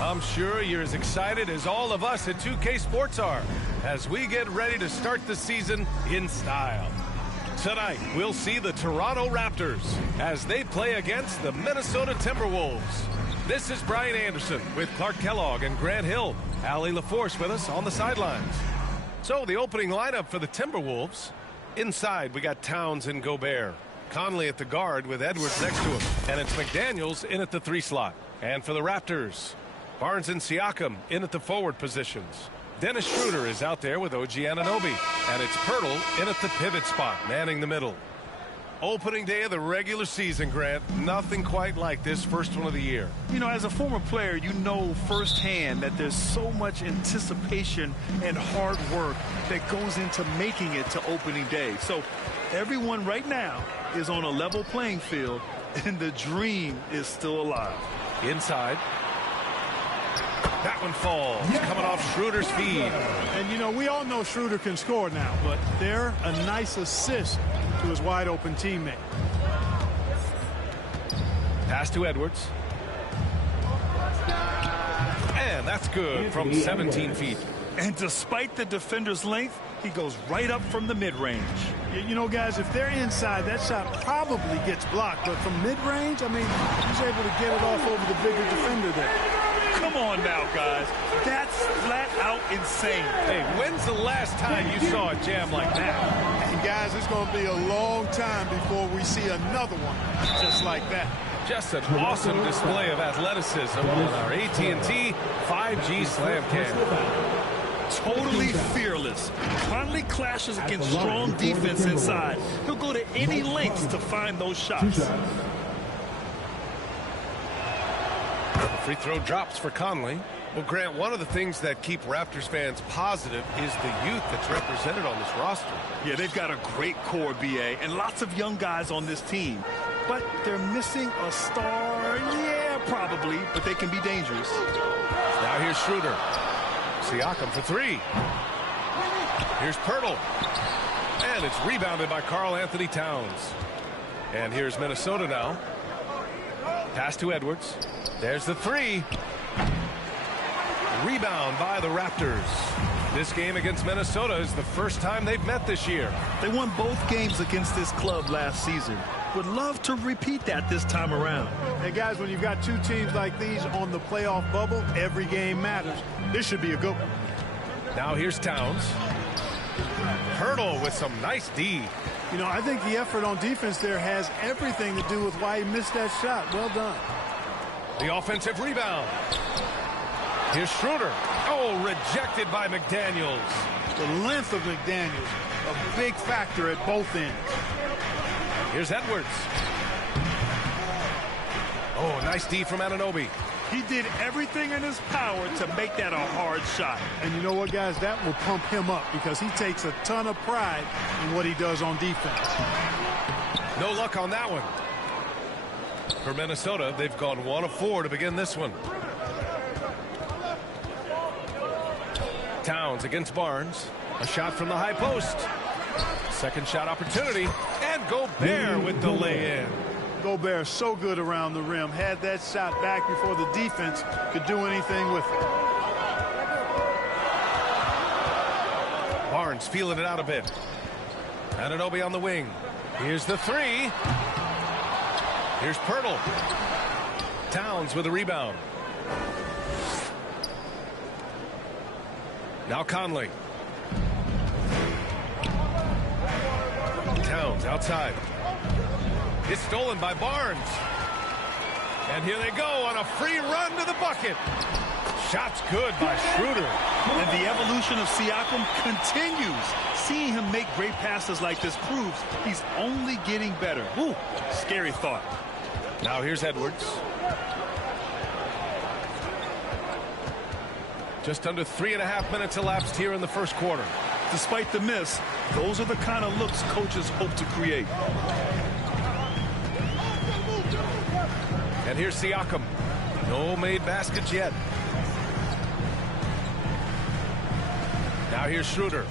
I'm sure you're as excited as all of us at 2K Sports are as we get ready to start the season in style. Tonight, we'll see the Toronto Raptors as they play against the Minnesota Timberwolves. This is Brian Anderson with Clark Kellogg and Grant Hill. Allie LaForce with us on the sidelines. So the opening lineup for the Timberwolves. Inside, we got Towns and Gobert. Conley at the guard with Edwards next to him. And it's McDaniels in at the 3 slot. And for the Raptors, Barnes and Siakam in at the forward positions. Dennis Schroeder is out there with OG Anunoby. And it's Pirtle in at the pivot spot, manning the middle. Opening day of the regular season, Grant. Nothing quite like this first one of the year. You know, as a former player, you know firsthand that there's so much anticipation and hard work that goes into making it to opening day. So everyone right now is on a level playing field, and the dream is still alive. Inside. That one falls, coming off Schroeder's feed. And, you know, we all know Schroeder can score now, but they're a nice assist to his wide-open teammate. Pass to Edwards. And that's good from 17 feet. And despite the defender's length, he goes right up from the mid-range. You know, guys, if they're inside, that shot probably gets blocked. But from mid-range, I mean, he's able to get it off over the bigger defender there. Come on now, guys. That's flat out insane. Hey, when's the last time you saw a jam like that? And, guys, it's going to be a long time before we see another one just like that. Just an awesome display of athleticism on our AT&T 5G Slam Cam. Totally fearless. Conley clashes against strong defense inside. He'll go to any lengths to find those shots. Free throw drops for Conley. Well, Grant, one of the things that keep Raptors fans positive is the youth that's represented on this roster. Yeah, they've got a great core, BA, and lots of young guys on this team. But they're missing a star. Yeah, probably, but they can be dangerous. Now here's Schroeder. Siakam for 3. Here's Pirtle. And it's rebounded by Karl Anthony Towns. And here's Minnesota now. Pass to Edwards. There's the 3. Rebound by the Raptors. This game against Minnesota is the first time they've met this year. They won both games against this club last season. Would love to repeat that this time around. Hey, guys, when you've got two teams like these on the playoff bubble, every game matters. This should be a good one. Now here's Towns. Pirtle with some nice D. You know, I think the effort on defense there has everything to do with why he missed that shot. Well done. The offensive rebound. Here's Schroeder. Oh, rejected by McDaniels. The length of McDaniels, a big factor at both ends. Here's Edwards. Oh, nice D from Anunoby. He did everything in his power to make that a hard shot. And you know what, guys? That will pump him up because he takes a ton of pride in what he does on defense. No luck on that one. For Minnesota, they've gone 1 of 4 to begin this one. Towns against Barnes. A shot from the high post. Second shot opportunity. And Gobert with the lay-in. Gobert so good around the rim. Had that shot back before the defense could do anything with it. Barnes feeling it out a bit. Anunoby on the wing. Here's the 3. Here's Pirtle. Towns with a rebound. Now Conley. Towns outside. It's stolen by Barnes. And here they go on a free run to the bucket. Shot's good by Schroeder. And the evolution of Siakam continues. Seeing him make great passes like this proves he's only getting better. Ooh, scary thought. Now here's Edwards. Just under 3.5 minutes elapsed here in the first quarter. Despite the miss, those are the kind of looks coaches hope to create. And here's Siakam. No made baskets yet. Now here's Schroeder.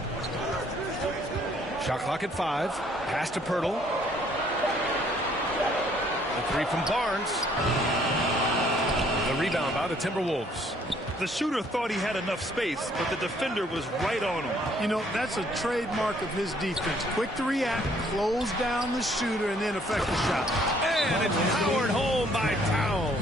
Shot clock at 5. Pass to Pirtle. The 3 from Barnes. The rebound by the Timberwolves. The shooter thought he had enough space, but the defender was right on him. You know, that's a trademark of his defense. Quick to react, close down the shooter, and then affect the shot. And it's powered home by Towns.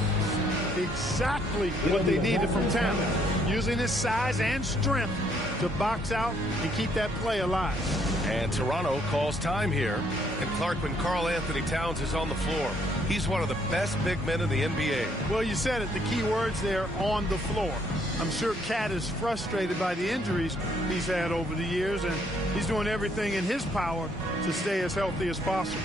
Exactly what they needed from Towns. Using his size and strength to box out and keep that play alive. And Toronto calls time here. And Clark, when Karl Anthony Towns is on the floor, he's one of the best big men in the NBA. Well, you said it, the key words there, on the floor. I'm sure Cat is frustrated by the injuries he's had over the years, and he's doing everything in his power to stay as healthy as possible.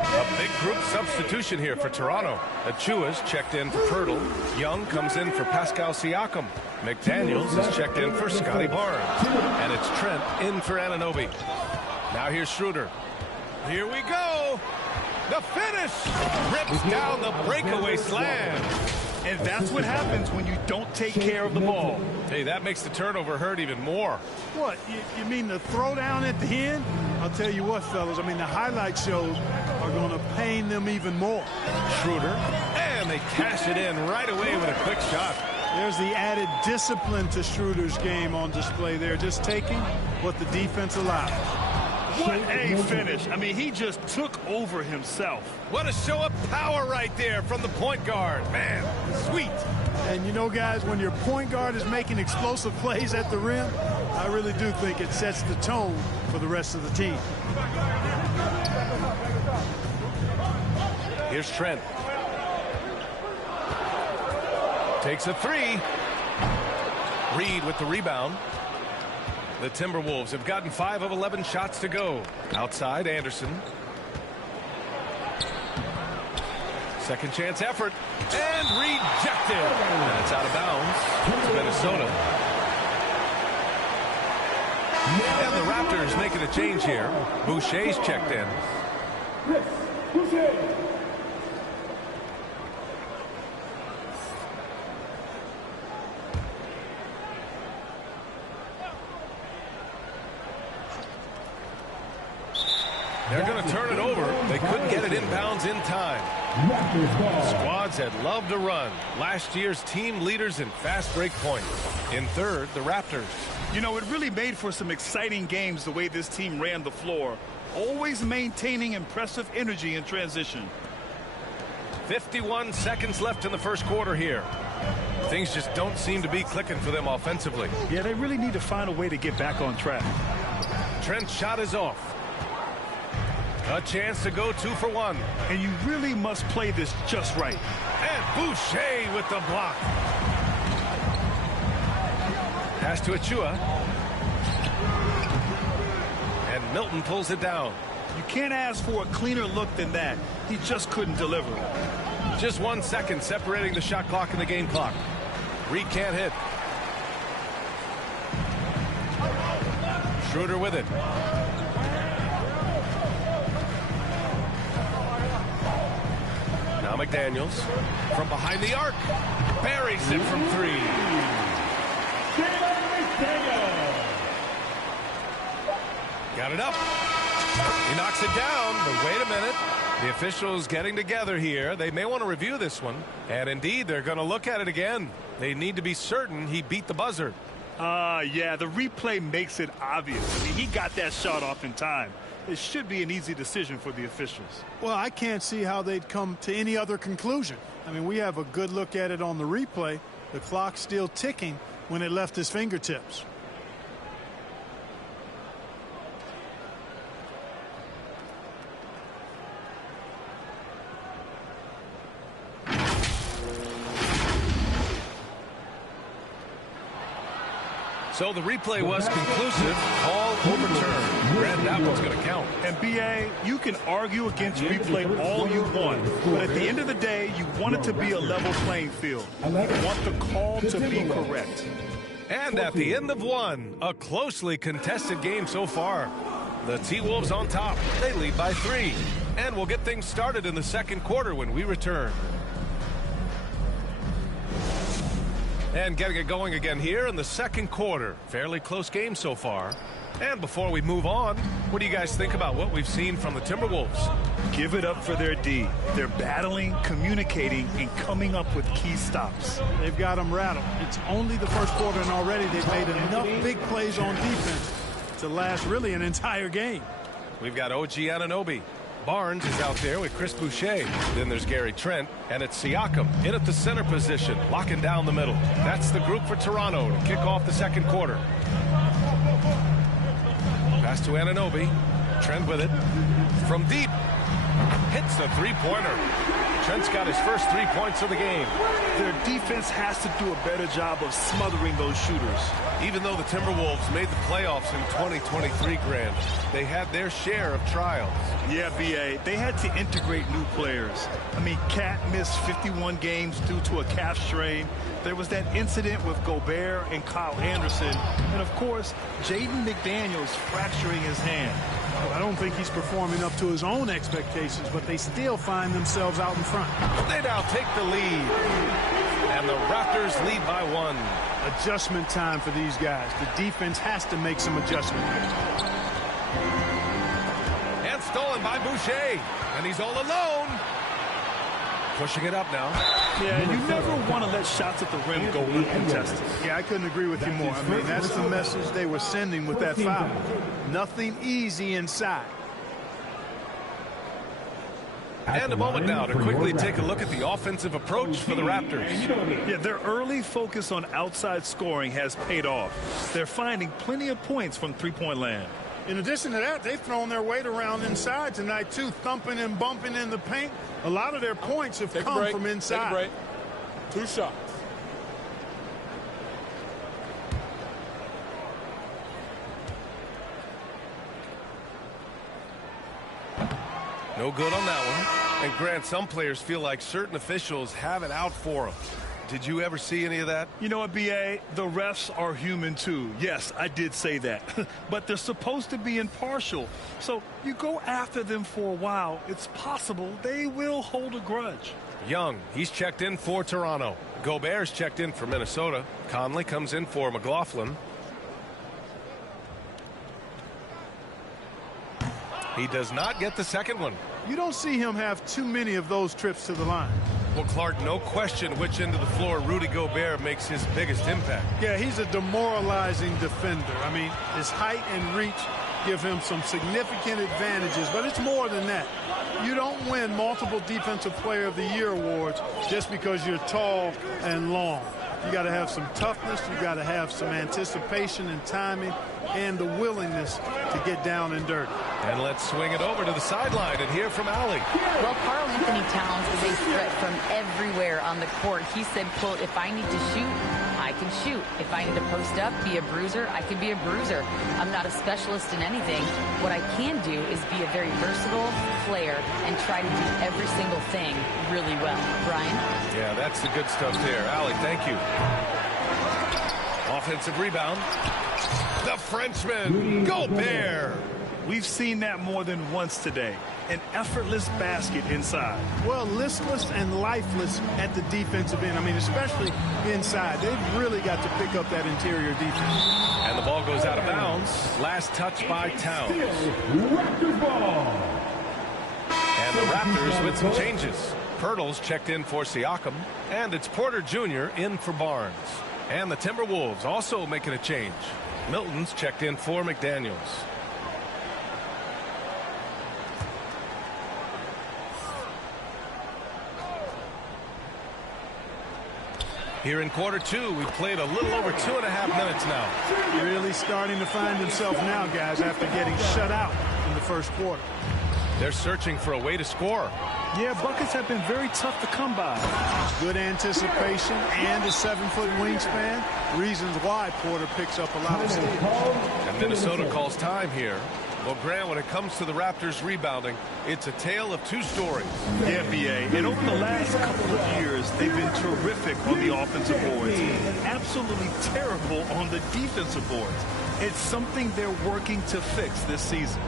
A big group substitution here for Toronto. Achua's checked in for Pirtle. Young comes in for Pascal Siakam. McDaniels is checked in for Scotty Barnes. And it's Trent in for Anunoby. Now here's Schroeder. Here we go. The finish. Rips down the breakaway slam. And that's what happens when you don't take care of the ball. Hey, that makes the turnover hurt even more. What, you mean the throwdown at the end? I'll tell you what, fellas, I mean, the highlight shows are going to pain them even more. Schroeder, and they cash it in right away with a quick shot. There's the added discipline to Schroeder's game on display there, just taking what the defense allows. What a finish. I mean, he just took over himself. What a show of power right there from the point guard. Man, sweet. And you know, guys, when your point guard is making explosive plays at the rim, I really do think it sets the tone for the rest of the team. Here's Trent. Takes a three. Reed with the rebound. The Timberwolves have gotten 5 of 11 shots to go. Outside, Anderson. Second chance effort. And rejected. And it's out of bounds to Minnesota. And the Raptors making a change here. Boucher's checked in. They're going to turn it over. They couldn't get it inbounds in time. Squads had loved to run. Last year's team leaders in fast break points. In third, the Raptors. You know, it really made for some exciting games the way this team ran the floor. Always maintaining impressive energy in transition. 51 seconds left in the first quarter here. Things just don't seem to be clicking for them offensively. Yeah, they really need to find a way to get back on track. Trent's shot is off. A chance to go 2 for 1. And you really must play this just right. And Boucher with the block. Pass to Achua. And Milton pulls it down. You can't ask for a cleaner look than that. He just couldn't deliver. Just 1 second separating the shot clock and the game clock. Reed can't hit. Schroeder with it. Now McDaniels from behind the arc. Buries it from 3. Got it up. He knocks it down, but wait a minute. The officials getting together here. They may want to review this one. And indeed, they're going to look at it again. They need to be certain he beat the buzzer. Yeah, the replay makes it obvious. I mean, he got that shot off in time. It should be an easy decision for the officials. Well, I can't see how they'd come to any other conclusion. I mean, we have a good look at it on the replay. The clock's still ticking when it left his fingertips. So the replay was conclusive. Call overturned. Brad, that one's going to count. And BA, you can argue against replay all you want, but at the end of the day, you want it to be a level playing field. You want the call to be correct. And at the end of one, a closely contested game so far. The T-Wolves on top. They lead by 3. And we'll get things started in the second quarter when we return. And getting it going again here in the second quarter. Fairly close game so far. And before we move on, what do you guys think about what we've seen from the Timberwolves? Give it up for their D. They're battling, communicating, and coming up with key stops. They've got them rattled. It's only the first quarter, and already they've made enough big plays on defense to last really an entire game. We've got OG Anunoby. Barnes is out there with Chris Boucher. Then there's Gary Trent, and it's Siakam in at the center position, locking down the middle. That's the group for Toronto to kick off the second quarter. Pass to Anunoby. Trent with it. From deep. Hits the three-pointer. Trent's got his first 3 points of the game. Their defense has to do a better job of smothering those shooters. Even though the Timberwolves made the playoffs in 2023, Grant, they had their share of trials. Yeah, B.A., they had to integrate new players. I mean, Cat missed 51 games due to a calf strain. There was that incident with Gobert and Kyle Anderson. And, of course, Jaden McDaniels fracturing his hand. Well, I don't think he's performing up to his own expectations, but they still find themselves out in front. They now take the lead. And the Raptors lead by 1. Adjustment time for these guys. The defense has to make some adjustment. And stolen by Boucher. And he's all alone. Pushing it up now. Yeah, you never want to let shots at the rim go uncontested. Yeah, I couldn't agree with you more. I mean, that's the message they were sending with that foul. Nothing easy inside. And a moment now to quickly take a look at the offensive approach for the Raptors. Yeah, their early focus on outside scoring has paid off. They're finding plenty of points from three-point land. In addition to that, they've thrown their weight around inside tonight, too, thumping and bumping in the paint. A lot of their points have come from inside. Take a break. 2 shots. No good on that one. And Grant, some players feel like certain officials have it out for them. Did you ever see any of that? You know what, B.A.? The refs are human, too. Yes, I did say that. But they're supposed to be impartial. So you go after them for a while, it's possible they will hold a grudge. Young, he's checked in for Toronto. Gobert's checked in for Minnesota. Conley comes in for McLaughlin. He does not get the second one. You don't see him have too many of those trips to the line. Well, Clark, no question which end of the floor Rudy Gobert makes his biggest impact. Yeah, he's a demoralizing defender. I mean, his height and reach give him some significant advantages, but it's more than that. You don't win multiple Defensive Player of the Year awards just because you're tall and long. You got to have some toughness. You got to have some anticipation and timing and the willingness to get down and dirty. And let's swing it over to the sideline and hear from Allie. Well, Karl Anthony Towns is a threat from everywhere on the court. He said, quote, if I need to shoot, I can shoot. If I need to post up, be a bruiser, I can be a bruiser. I'm not a specialist in anything. What I can do is be a very versatile player and try to do every single thing really well. Brian? Yeah, that's the good stuff there. Allie, thank you. Offensive rebound. The Frenchman, Gobert. We've seen that more than once today. An effortless basket inside. Well, listless and lifeless at the defensive end. I mean, especially inside. They've really got to pick up that interior defense. And the ball goes out of bounds. Last touch by Towns. Raptors ball. And the Raptors with some changes. Pirtle's checked in for Siakam. And it's Porter Jr. in for Barnes. And the Timberwolves also making a change. Milton's checked in for McDaniels. Here in quarter 2, we've played a little over 2.5 minutes now. Really starting to find himself now, guys, after getting shut out in the first quarter. They're searching for a way to score. Yeah, buckets have been very tough to come by. Good anticipation and a 7-foot wingspan. Reasons why Porter picks up a lot of steals. And Minnesota calls time here. Well, Grant, when it comes to the Raptors rebounding, it's a tale of two stories. Yeah, B.A. And over the last couple of years, they've been terrific on the offensive boards and absolutely terrible on the defensive boards. It's something they're working to fix this season.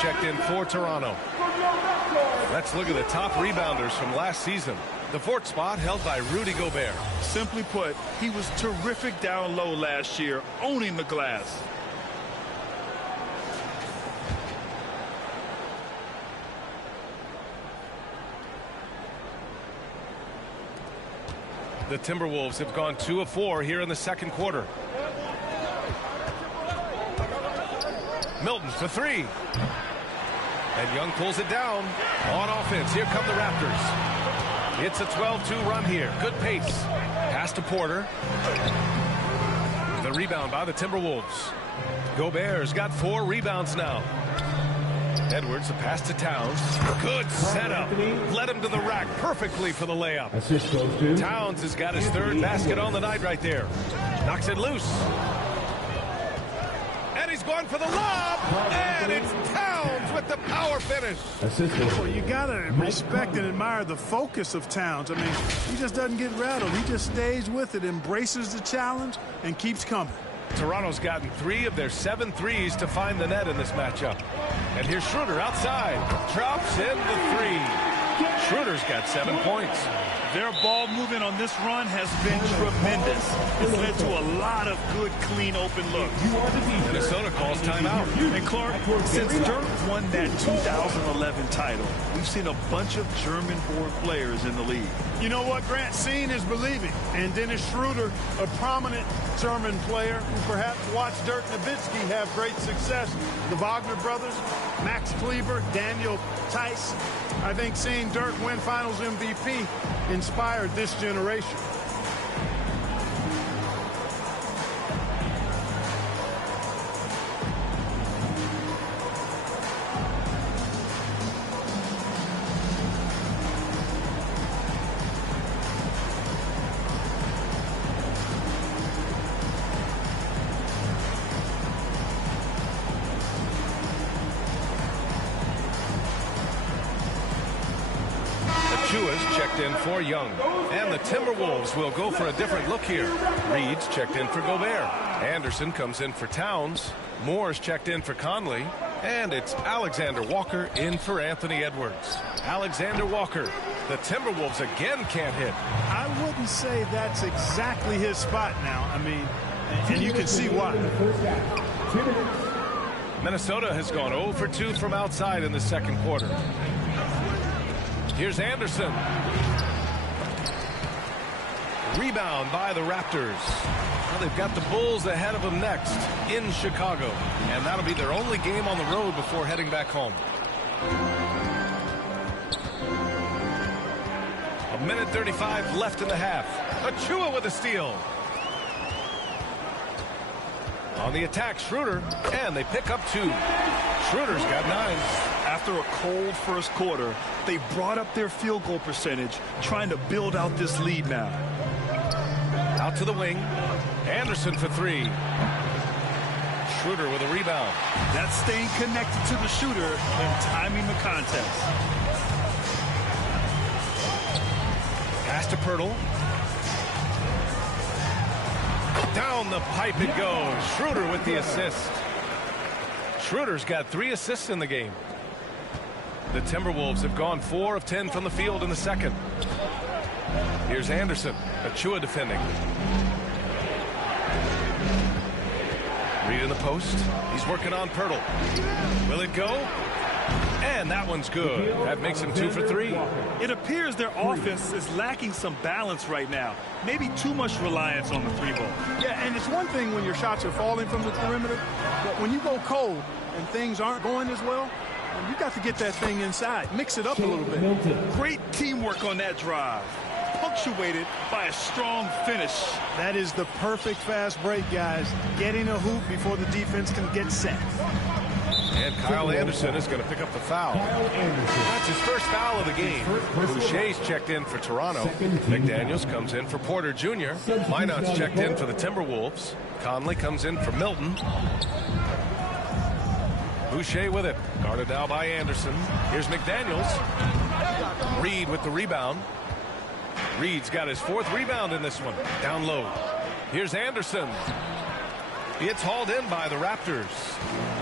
checked in for Toronto. Let's look at the top rebounders from last season. The fourth spot held by Rudy Gobert. Simply put, he was terrific down low last year, owning the glass. The Timberwolves have gone 2 of 4 here in the second quarter. Milton for 3. And Young pulls it down. On offense, here come the Raptors. It's a 12-2 run here. Good pace. Pass to Porter. The rebound by the Timberwolves. Gobert's got 4 rebounds now. Edwards, the pass to Towns. Good setup. Led him to the rack perfectly for the layup. Towns has got his 3rd basket on the night right there. Knocks it loose. And he's going for the lob. And it's Towns with the power finish. Well, you got to respect and admire the focus of Towns. I mean, he just doesn't get rattled. He just stays with it, embraces the challenge, and keeps coming. Toronto's gotten 3 of their 7 threes to find the net in this matchup. And here's Schroeder outside. Drops in the 3. Schroeder's got 7 points. Their ball movement on this run has been tremendous. It's led to a lot of good, clean, open looks. Minnesota calls timeout. And Clark, since Dirk won that 2011 title, we've seen a bunch of German-born players in the league. You know what, Grant? Seeing is believing. And Dennis Schroeder, a prominent German player who perhaps watched Dirk Nowitzki have great success. The Wagner brothers, Max Kleber, Daniel Tice. I think seeing Dirk win Finals MVP inspired this generation. Checked in for Young. And the Timberwolves will go for a different look here. Reed's checked in for Gobert. Anderson comes in for Towns. Moore's checked in for Conley. And it's Alexander Walker in for Anthony Edwards. Alexander Walker. The Timberwolves again can't hit. I wouldn't say that's exactly his spot now. I mean, and you can see why. Minnesota has gone 0 for 2 from outside in the second quarter. Here's Anderson. Rebound by the Raptors. Well, they've got the Bulls ahead of them next in Chicago. And that'll be their only game on the road before heading back home. 1:35 left in the half. Achua with a steal. On the attack, Schroeder. And they pick up 2. Schroeder's got 9. After a cold first quarter, they brought up their field goal percentage, trying to build out this lead now. Out to the wing. Anderson for 3. Schroeder with a rebound. That's staying connected to the shooter and timing the contest. Pass to Pirtle. Down the pipe it goes. Schroeder with the assist. Schroeder's got 3 assists in the game. The Timberwolves have gone 4 of 10 from the field in the second. Here's Anderson. Achua defending. Reed in the post. He's working on Pirtle. Will it go? And that one's good. That makes him 2 for 3. It appears their offense is lacking some balance right now. Maybe too much reliance on the 3-ball. Yeah, and it's one thing when your shots are falling from the perimeter, but when you go cold and things aren't going as well, you got to get that thing inside. Mix it up a little bit. Great teamwork on that drive, punctuated by a strong finish. That is the perfect fast break, guys. Getting a hoop before the defense can get set. And Kyle Anderson is going to pick up the foul. That's his first foul of the game. Boucher's checked in for Toronto. McDaniels comes in for Porter Jr. Minot's checked in for the Timberwolves. Conley comes in for Milton. Boucher with it. Guarded now by Anderson. Here's McDaniels. Reed with the rebound. Reed's got his 4th rebound in this one. Down low. Here's Anderson. It's hauled in by the Raptors.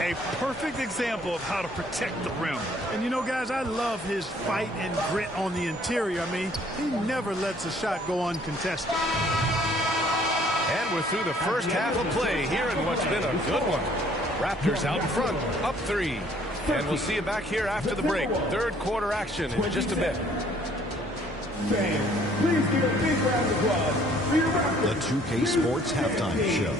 A perfect example of how to protect the rim. And you know, guys, I love his fight and grit on the interior. I mean, he never lets a shot go uncontested. And we're through the first half of play here in what's been a good one. Raptors out in front, up 3. And we'll see you back here after the break. Third quarter action in just a bit. Fans, please give a big round of applause for your Raptors. The 2K Sports Halftime Show.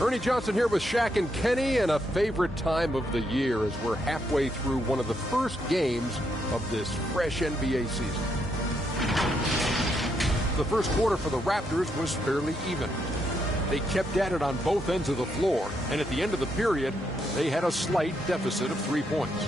Ernie Johnson here with Shaq and Kenny, and a favorite time of the year as we're halfway through one of the first games of this fresh NBA season. The first quarter for the Raptors was fairly even. They kept at it on both ends of the floor, and at the end of the period, they had a slight deficit of 3 points.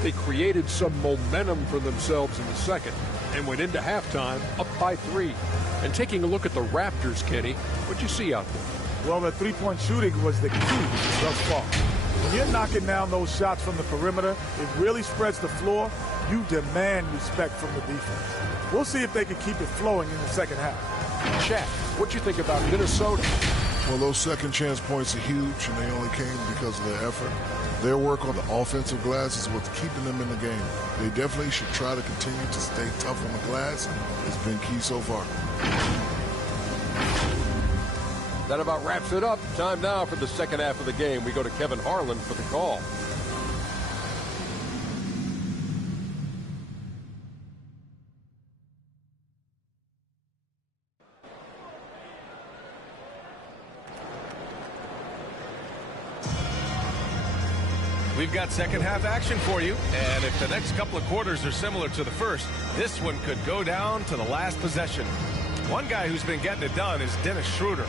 They created some momentum for themselves in the second and went into halftime up by 3. And taking a look at the Raptors, Kenny, what'd you see out there? Well, the three-point shooting was the key thus far. When you're knocking down those shots from the perimeter, it really spreads the floor. You demand respect from the defense. We'll see if they can keep it flowing in the second half. Shaq, what you think about Minnesota? Well, those second chance points are huge, and they only came because of their effort. Their work on the offensive glass is what's keeping them in the game. They definitely should try to continue to stay tough on the glass. It's been key so far. That about wraps it up. Time now for the second half of the game. We go to Kevin Harlan for the call. We've got second half action for you, and if the next couple of quarters are similar to the first, this one could go down to the last possession. One guy who's been getting it done is Dennis Schroeder.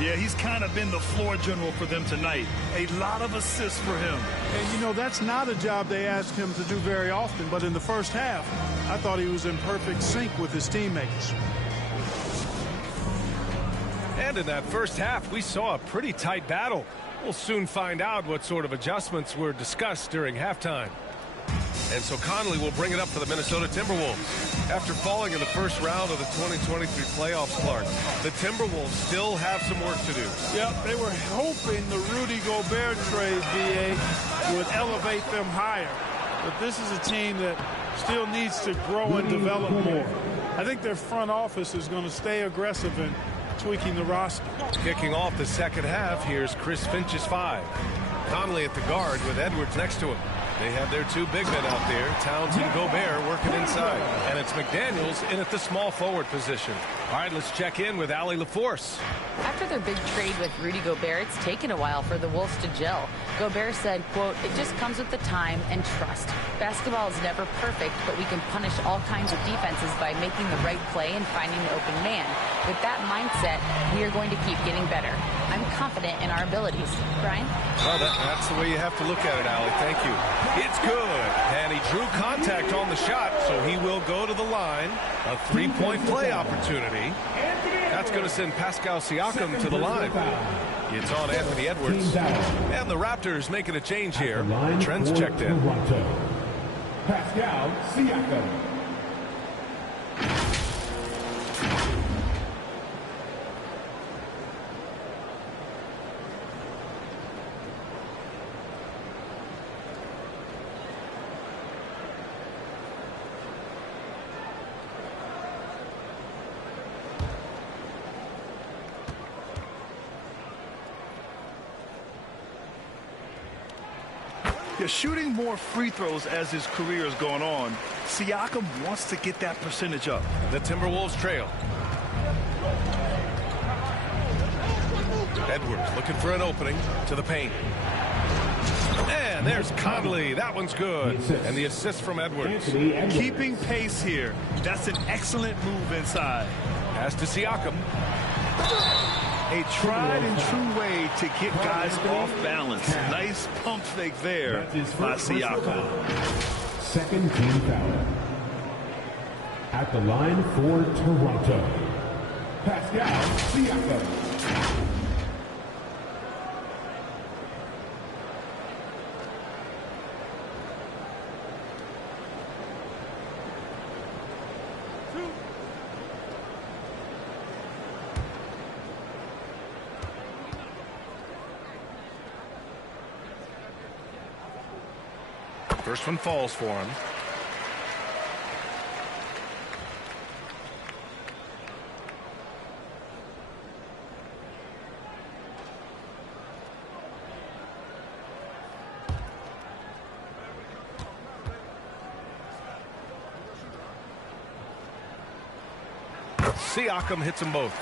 Yeah, he's kind of been the floor general for them tonight. A lot of assists for him. And, you know, that's not a job they ask him to do very often, but in the first half, I thought he was in perfect sync with his teammates. And in that first half, we saw a pretty tight battle. We'll soon find out what sort of adjustments were discussed during halftime. And so Conley will bring it up for the Minnesota Timberwolves. After falling in the first round of the 2023 playoffs, Clark, the Timberwolves still have some work to do. Yep, they were hoping the Rudy Gobert trade, BA, would elevate them higher. But this is a team that still needs to grow and develop more. I think their front office is going to stay aggressive in tweaking the roster. Kicking off the second half, here's Chris Finch's 5. Conley at the guard with Edwards next to him. They have their 2 big men out there, Towns and Gobert, working inside. And it's McDaniels in at the small forward position. All right, let's check in with Allie LaForce. After their big trade with Rudy Gobert, it's taken a while for the Wolves to gel. Gobert said, quote, "It just comes with the time and trust. Basketball is never perfect, but we can punish all kinds of defenses by making the right play and finding the open man. With that mindset, we are going to keep getting better. I'm confident in our abilities." Brian? Well, that's the way you have to look at it, Allie. Thank you. It's good. And he drew contact on the shot, so he will go to the line. A 3-point play opportunity. That's going to send Pascal Siakam to the line. It's on Anthony Edwards. And the Raptors making a change here. Trent's checked in. Pascal Siakam. Yeah, shooting more free throws as his career is going on. Siakam wants to get that percentage up. The Timberwolves trail. Edwards looking for an opening to the paint. And there's Conley. That one's good. And the assist from Edwards. Keeping pace here. That's an excellent move inside. Pass to Siakam. A tried and true way to get guys off balance. Nice pump fake there by Siakam. Second team foul. At the line for Toronto, Pascal Siakam. First one falls for him. Siakam hits them both.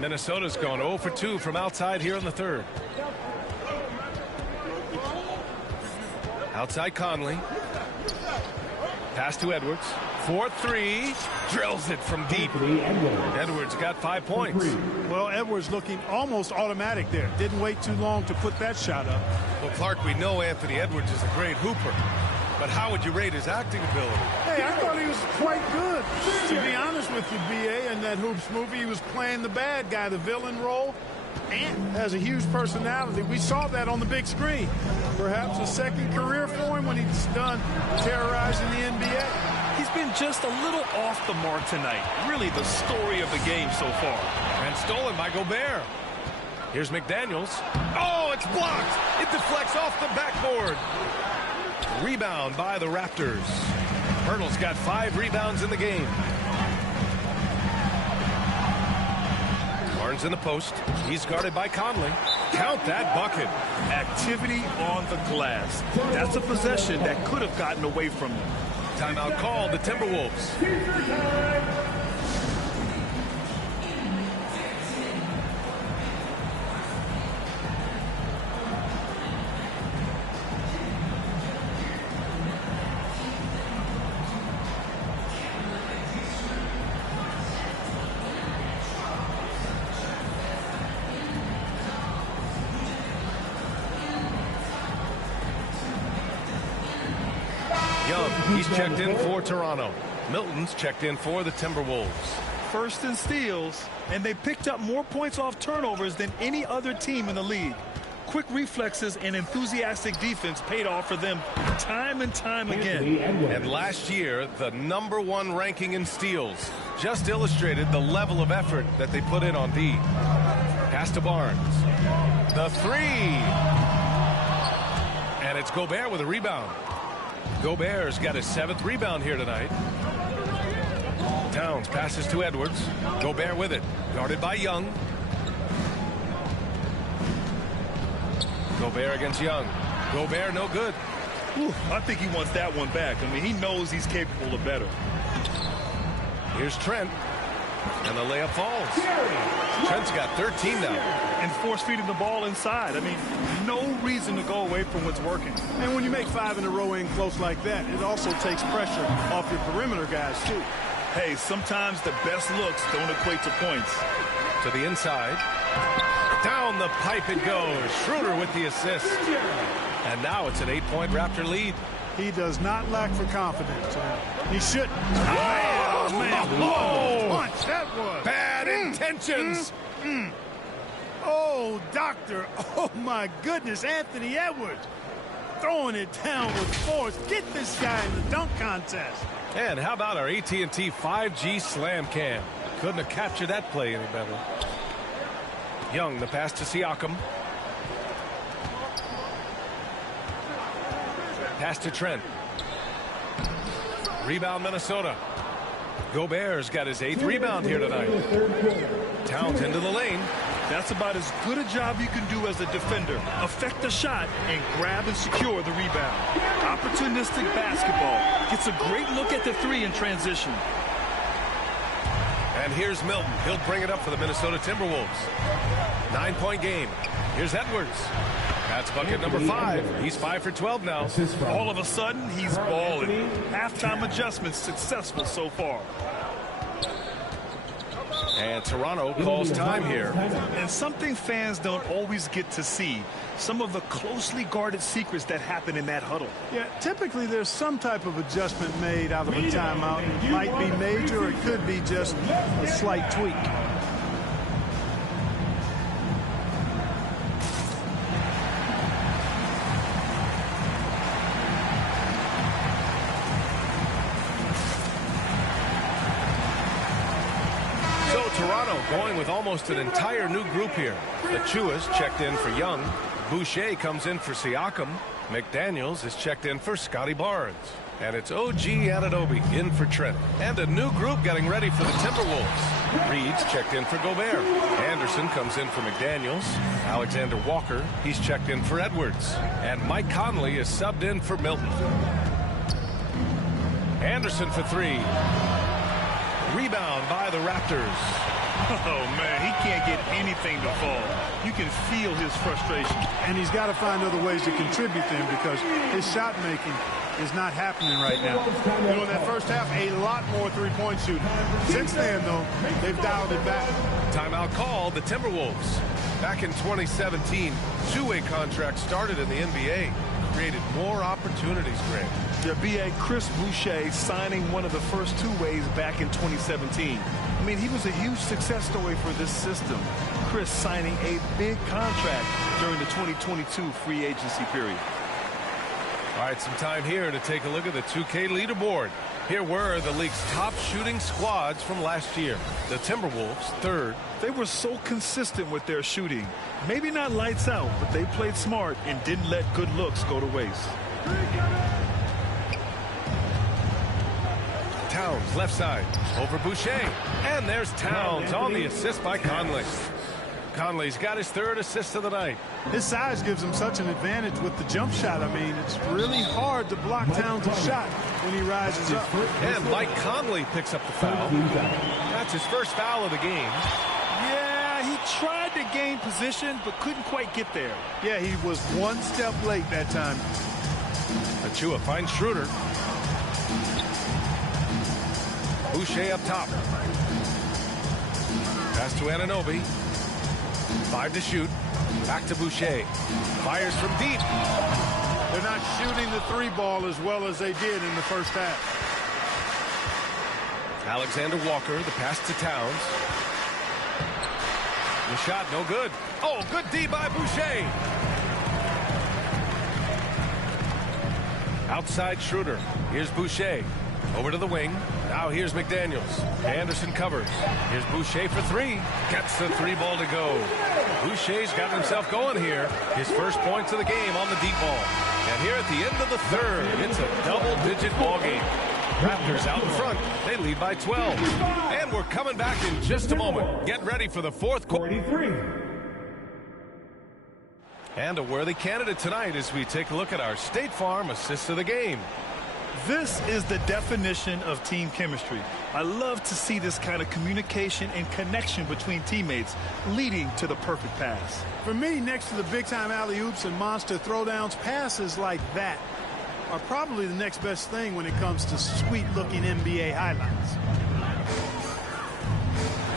Minnesota's gone 0 for 2 from outside here in the third. Outside Conley. Pass to Edwards. 4-3. Drills it from deep. Edwards got 5 points. Well, Edwards looking almost automatic there. Didn't wait too long to put that shot up. Well, Clark, we know Anthony Edwards is a great hooper. But how would you rate his acting ability? Hey, I thought he was quite good. To be honest with you, B.A., in that Hoops movie, he was playing the bad guy, the villain role, and has a huge personality. We saw that on the big screen. Perhaps a second career for him when he's done terrorizing the NBA. He's been just a little off the mark tonight. Really the story of the game so far. And stolen by Gobert. Here's McDaniels. Oh, it's blocked. It deflects off the backboard. Rebound by the Raptors. Hurdle's got 5 rebounds in the game. Barnes in the post. He's guarded by Conley. Count that bucket. Activity on the glass. That's a possession that could have gotten away from them. Timeout called the Timberwolves. He's checked in for Toronto. Milton's checked in for the Timberwolves. First in steals, and they picked up more points off turnovers than any other team in the league. Quick reflexes and enthusiastic defense paid off for them time and time again. And last year, the #1 ranking in steals just illustrated the level of effort that they put in on D. Pass to Barnes. The 3. And it's Gobert with a rebound. Gobert's got his 7th rebound here tonight. Towns passes to Edwards. Gobert with it. Guarded by Young. Gobert against Young. Gobert no good. Whew, I think he wants that one back. I mean, he knows he's capable of better. Here's Trent. And the layup falls. Trent's got 13 now. And force-feeding the ball inside. I mean, no reason to go away from what's working. And when you make 5 in a row in close like that, it also takes pressure off your perimeter guys, too. Hey, sometimes the best looks don't equate to points. To the inside. Down the pipe it goes. Schroeder with the assist. And now it's an 8-point Raptor lead. He does not lack for confidence. He shouldn't. Oh, man. Whoa. Punch that was. Bad intentions. Oh, doctor. Oh, my goodness. Anthony Edwards throwing it down with force. Get this guy in the dunk contest. And how about our AT&T 5G slam cam? Couldn't have captured that play any better. Young, the pass to Siakam. Pass to Trent. Rebound Minnesota. Gobert's got his 8th rebound here tonight. Towns into the lane. That's about as good a job you can do as a defender. Affect the shot and grab and secure the rebound. Opportunistic basketball. Gets a great look at the 3 in transition. And here's Milton. He'll bring it up for the Minnesota Timberwolves. 9-point game. Here's Edwards. That's bucket number 5. He's 5 for 12 now. All of a sudden, he's balling. Halftime adjustments successful so far. And Toronto calls time here. And something fans don't always get to see. Some of the closely guarded secrets that happen in that huddle. Yeah, typically there's some type of adjustment made out of a timeout. It might be major, or it could be just a slight tweak. So Toronto going with almost an entire new group here. Achua's checked in for Young. Boucher comes in for Siakam. McDaniels is checked in for Scotty Barnes. And it's OG Anunoby in for Trent. And a new group getting ready for the Timberwolves. Reed's checked in for Gobert. Anderson comes in for McDaniels. Alexander Walker, he's checked in for Edwards. And Mike Conley is subbed in for Milton. Anderson for three. Rebound by the Raptors. Oh, man, he can't get anything to fall. You can feel his frustration. And he's got to find other ways to contribute to him because his shot making is not happening right now. You know, in that first half, a lot more three-point shooting. Since then, though, they've dialed it back. Timeout called the Timberwolves. Back in 2017, two-way contracts started in the NBA. Created more opportunities, Greg. The BA Chris Boucher signing one of the first two-ways back in 2017. I mean, he was a huge success story for this system. Chris signing a big contract during the 2022 free agency period. All right, some time here to take a look at the 2K leaderboard. Here were the league's top shooting squads from last year. The Timberwolves, third. They were so consistent with their shooting. Maybe not lights out, but they played smart and didn't let good looks go to waste. Towns, left side, over Boucher. And there's Towns on the assist by Conley. Conley's got his third assist of the night. His size gives him such an advantage with the jump shot. I mean, it's really hard to block Towns' shot when he rises up. And Mike Conley picks up the foul. That's his first foul of the game. Yeah, he tried to gain position, but couldn't quite get there. Yeah, he was one step late that time. Achua finds Schroeder. Boucher up top. Pass to Anunoby. 5 to shoot. Back to Boucher. Fires from deep. They're not shooting the three ball as well as they did in the first half. Alexander Walker, the pass to Towns. The shot, no good. Oh, good D by Boucher. Outside Schroeder. Here's Boucher. Over to the wing. Now here's McDaniels. Anderson covers. Here's Boucher for three. Gets the three ball to go. Boucher's got himself going here. His first points of the game on the deep ball. And here at the end of the third, it's a double-digit ball game. Raptors out in front. They lead by 12. And we're coming back in just a moment. Get ready for the fourth quarter. And a worthy candidate tonight as we take a look at our State Farm assist of the game. This is the definition of team chemistry. I love to see this kind of communication and connection between teammates leading to the perfect pass. For me, next to the big-time alley-oops and monster throwdowns, passes like that are probably the next best thing when it comes to sweet-looking NBA highlights.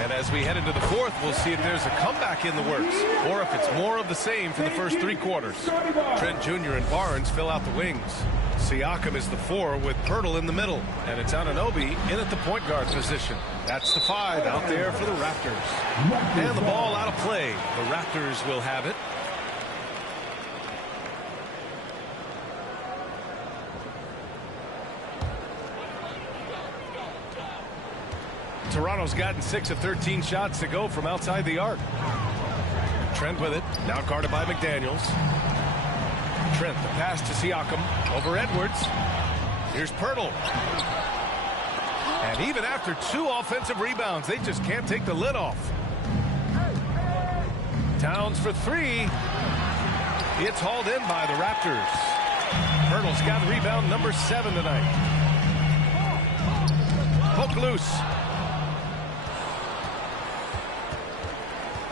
And as we head into the fourth, we'll see if there's a comeback in the works or if it's more of the same for the first three quarters. Trent Jr. and Barnes fill out the wings. Siakam is the 4 with Pirtle in the middle. And it's Anunoby in at the point guard position. That's the 5 out there for the Raptors. And the ball out of play. The Raptors will have it. Toronto's gotten 6 of 13 shots to go from outside the arc. Trent with it. Now guarded by McDaniels. Trent, the pass to Siakam over Edwards. Here's Pirtle. And even after 2 offensive rebounds, they just can't take the lid off. Towns for 3. It's hauled in by the Raptors. Pirtle's got rebound number 7 tonight. Poke loose.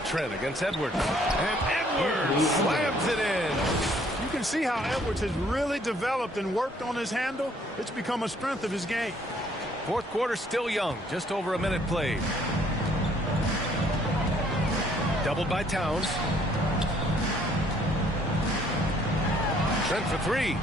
Trent against Edwards. And Edwards slams it in. You can see how Edwards has really developed and worked on his handle. It's become a strength of his game. Fourth quarter still young. Just over a minute played. Doubled by Towns. Trent for 3.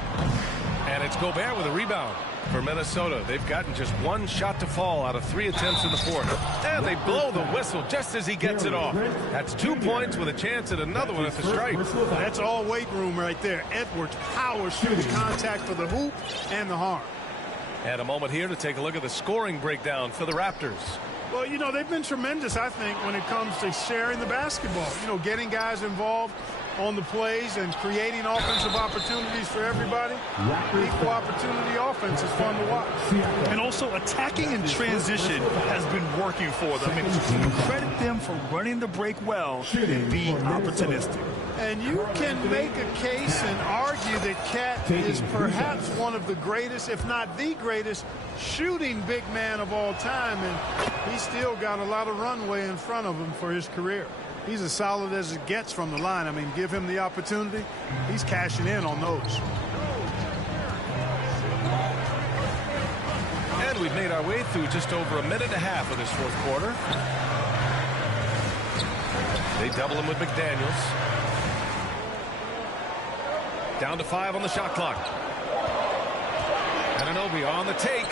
And it's Gobert with a rebound. For Minnesota, they've gotten just 1 shot to fall out of 3 attempts in the fourth. And they blow the whistle just as he gets it off. That's 2 points with a chance at another one at the stripe. That's all weight room right there. Edwards power shoots contact for the hoop and the harm. And a moment here to take a look at the scoring breakdown for the Raptors. Well, you know, they've been tremendous, I think, when it comes to sharing the basketball. You know, getting guys involved on the plays and creating offensive opportunities for everybody. Equal opportunity offense is fun to watch. And also attacking in transition has been working for them. And credit them for running the break well and being opportunistic. And you can make a case and argue that Cat is perhaps one of the greatest, if not the greatest, shooting big man of all time. And he's still got a lot of runway in front of him for his career. He's as solid as it gets from the line. I mean, give him the opportunity. He's cashing in on those. And we've made our way through just over a minute and a half of this fourth quarter. They double him with McDaniels. Down to 5 on the shot clock. Anunoby on the take.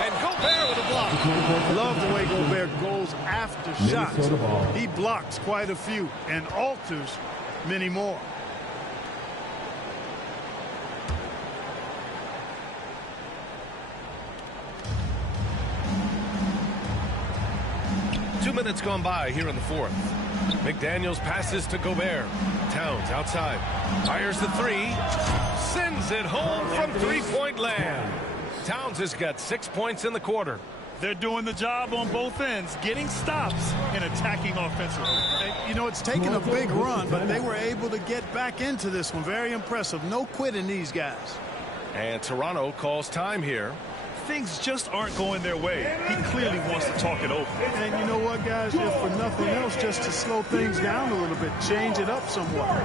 And Gobert with a block. Love the way Gobert goes after shots. He blocks quite a few and alters many more. Two minutes gone by here in the fourth. McDaniels passes to Gobert. Towns outside. Fires the three. Sends it home from three-point land. Towns has got 6 points in the quarter. They're doing the job on both ends, getting stops and attacking offensively. You know, it's taken a big run, but they were able to get back into this one. Very impressive. No quitting these guys. And Toronto calls time here. Things just aren't going their way. He clearly wants to talk it over. And you know what, guys? If for nothing else, just to slow things down a little bit, change it up somewhat.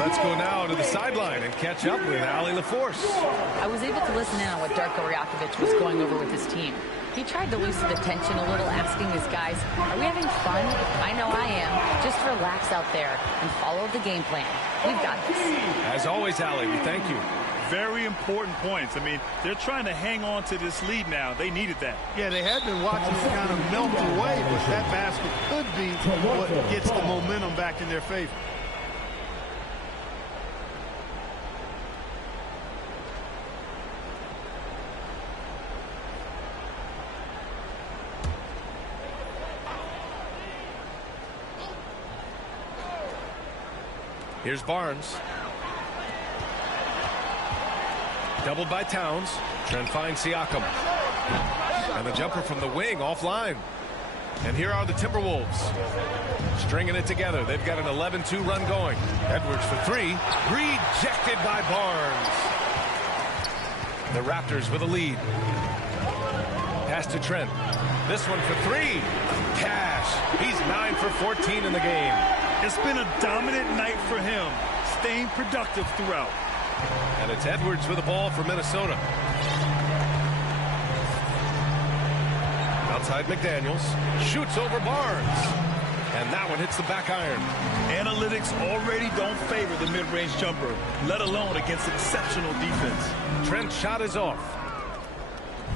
Let's go now to the sideline and catch up with Allie LaForce. I was able to listen in on what Darko Rakovic was going over with his team. He tried to loosen the tension a little, asking his guys, are we having fun? I know I am. Just relax out there and follow the game plan. We've got this. As always, Allie, we thank you. Very important points. I mean, they're trying to hang on to this lead now. They needed that. Yeah, they had been watching it kind of melt away, but that basket could be what gets the momentum back in their favor. Here's Barnes. Doubled by Towns. Trent finds Siakam. And the jumper from the wing offline. And here are the Timberwolves. Stringing it together. They've got an 11-2 run going. Edwards for three. Rejected by Barnes. The Raptors with a lead. Pass to Trent. This one for three. Cash. He's 9 for 14 in the game. It's been a dominant night for him, staying productive throughout. And it's Edwards with the ball for Minnesota. Outside McDaniels. Shoots over Barnes. And that one hits the back iron. Analytics already don't favor the mid-range jumper, let alone against exceptional defense. Trent's shot is off.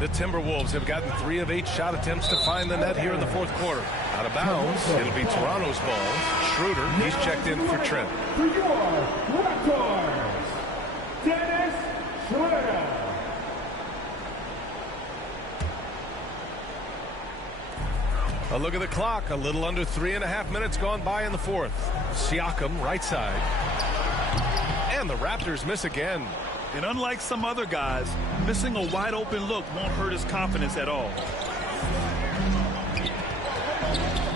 The Timberwolves have gotten 3 of 8 shot attempts to find the net here in the fourth quarter. Out of bounds. It'll be Toronto's ball. Schroeder, he's checked in for Trent. For your Raptors, Dennis Schroeder. A look at the clock. A little under 3.5 minutes gone by in the fourth. Siakam, right side. And the Raptors miss again. And unlike some other guys, missing a wide open look won't hurt his confidence at all.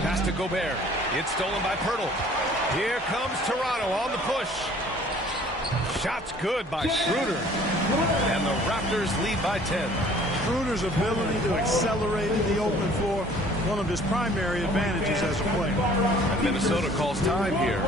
Pass to Gobert. It's stolen by Pirtle. Here comes Toronto on the push. Shot's good by Schroeder. And the Raptors lead by 10. Schroeder's ability to accelerate in the open floor, one of his primary advantages as a player. And Minnesota calls time here.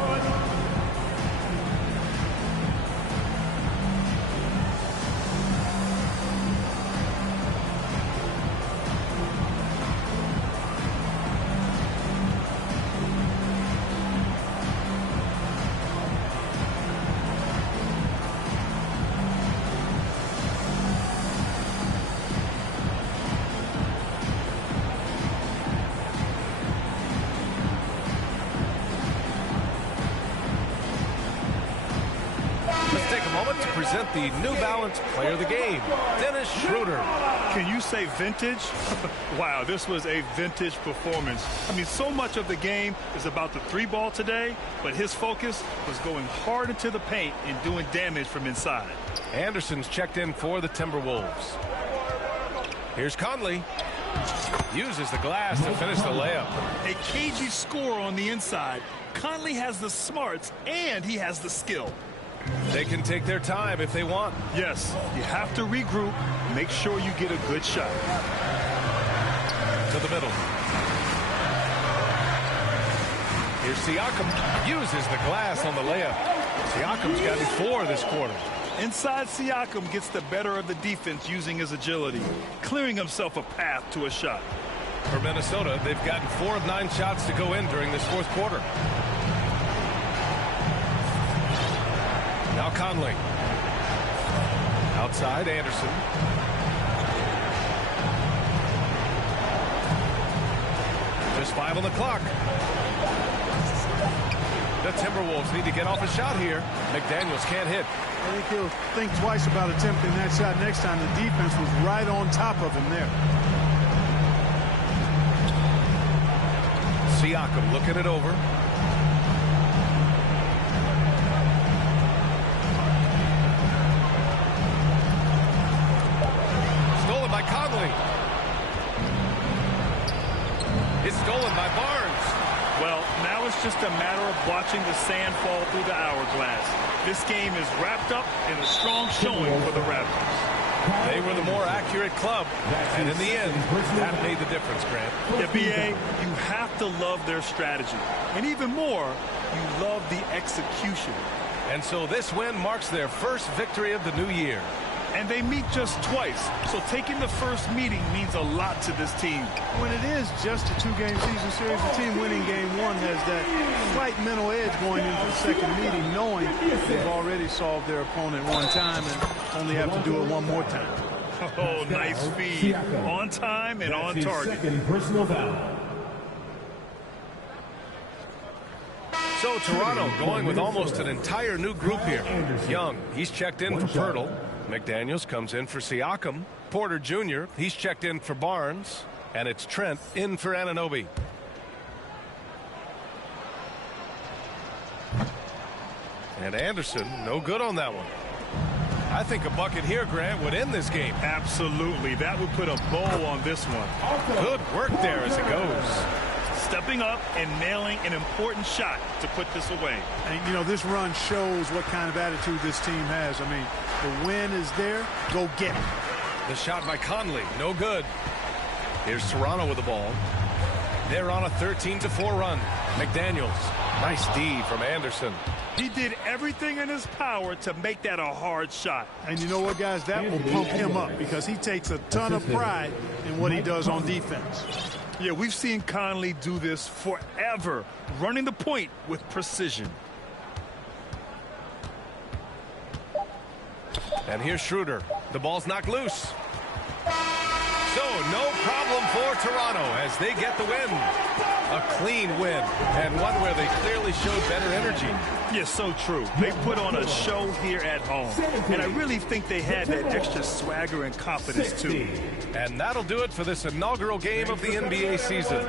Present the New Balance Player of the Game, Dennis Schroeder. Can you say vintage? Wow, this was a vintage performance. I mean, so much of the game is about the three ball today, but his focus was going hard into the paint and doing damage from inside. Anderson's checked in for the Timberwolves. Here's Conley. Uses the glass to finish the layup. A cagey score on the inside. Conley has the smarts and he has the skill. They can take their time if they want. Yes, you have to regroup, make sure you get a good shot. To the middle. Here's Siakam. Uses the glass on the layup. Siakam's got 4 this quarter. Inside, Siakam gets the better of the defense using his agility, clearing himself a path to a shot. For Minnesota, they've gotten 4 of 9 shots to go in during this fourth quarter. Now Conley. Outside, Anderson. Just 5 on the clock. The Timberwolves need to get off a shot here. McDaniels can't hit. I think he'll think twice about attempting that shot next time. The defense was right on top of him there. Siakam looking it over. Conley. It's stolen by Barnes. Well, now it's just a matter of watching the sand fall through the hourglass. This game is wrapped up in a strong showing for the Raptors. They were the more accurate club, and in the end, that made the difference, Grant. Yeah, B.A., you have to love their strategy. And even more, you love the execution. And so this win marks their first victory of the new year. And they meet just twice, so taking the first meeting means a lot to this team. When it is just a 2-game season series, the team winning game 1 has that slight mental edge going into the second meeting, knowing they've already solved their opponent one time and only have to do it one more time. Oh, nice feed. On time and on target. Personal foul. So Toronto going with almost an entire new group here. Young, he's checked in for Pirtle. McDaniels comes in for Siakam. Porter Jr., he's checked in for Barnes. And it's Trent in for Anunoby. And Anderson, no good on that one. I think a bucket here, Grant, would end this game. Absolutely. That would put a bow on this one. Good work there as it goes. Stepping up and nailing an important shot to put this away. And, you know, this run shows what kind of attitude this team has. I mean, the win is there. Go get it. The shot by Conley, no good. Here's Toronto with the ball. They're on a 13-4 run. McDaniels, nice D from Anderson. He did everything in his power to make that a hard shot. And you know what, guys? That will pump him up because he takes a ton of pride in what he does on defense. Yeah, we've seen Conley do this forever, running the point with precision. And here's Schroeder. The ball's knocked loose. So no problem for Toronto as they get the win. A clean win and one where they clearly showed better energy. Yes, so true. They put on a show here at home. And I really think they had that extra swagger and confidence, too. And that'll do it for this inaugural game of the NBA season.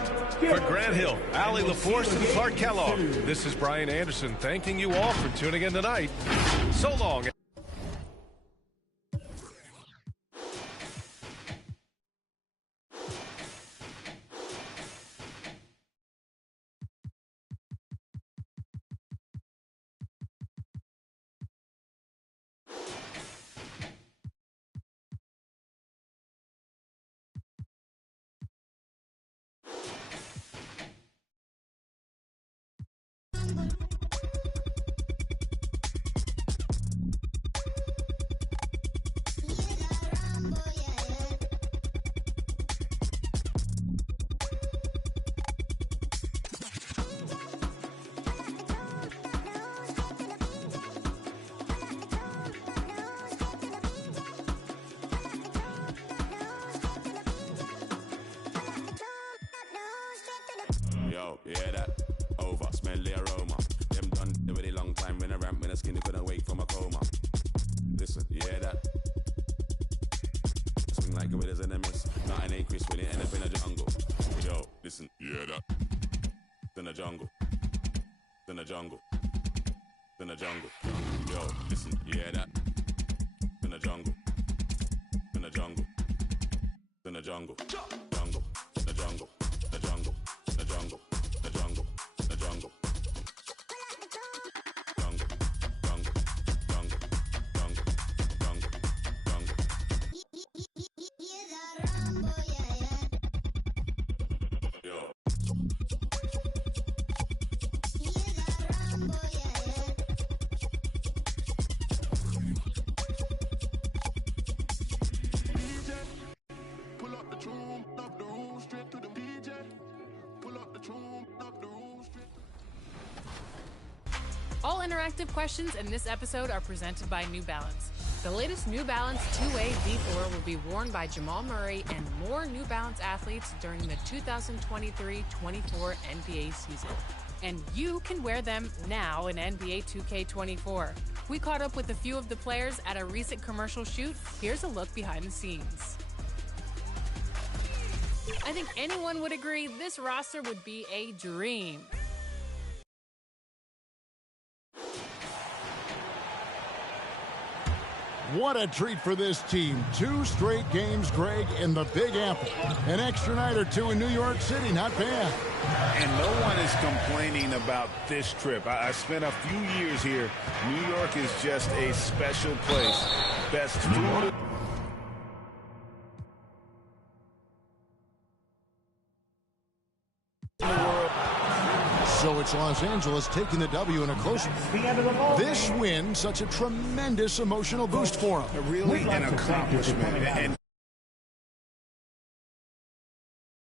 For Grant Hill, Allie LaForce, and Clark Kellogg, this is Brian Anderson thanking you all for tuning in tonight. So long. Yo, you hear that? Over, smell the aroma. Them done it with a long time when I ramp, when I skinny couldn't wake from a coma. Listen, you hear that? Swing like a widow's in a miss. Nothing ain't Chris when it end up in a jungle. Yo, listen, you hear that? In the jungle. In the jungle. In the jungle. Yo, listen, you hear that? In the jungle. In the jungle. In the jungle. Jungle. The jungle. The jungle. The jungle. The jungle. The jungle. All interactive questions in this episode are presented by New Balance. The latest New Balance two-way V4 will be worn by Jamal Murray and more New Balance athletes during the 2023-24 NBA season. And you can wear them now in NBA 2K24. We caught up with a few of the players at a recent commercial shoot. Here's a look behind the scenes. I think anyone would agree this roster would be a dream. What a treat for this team. 2 straight games, Greg, in the Big Apple. An extra night or 2 in New York City, not bad. And no one is complaining about this trip. I spent a few years here. New York is just a special place. Best food. So it's Los Angeles taking the W in a close one. This win, such a tremendous emotional boost for them. Really an accomplishment. And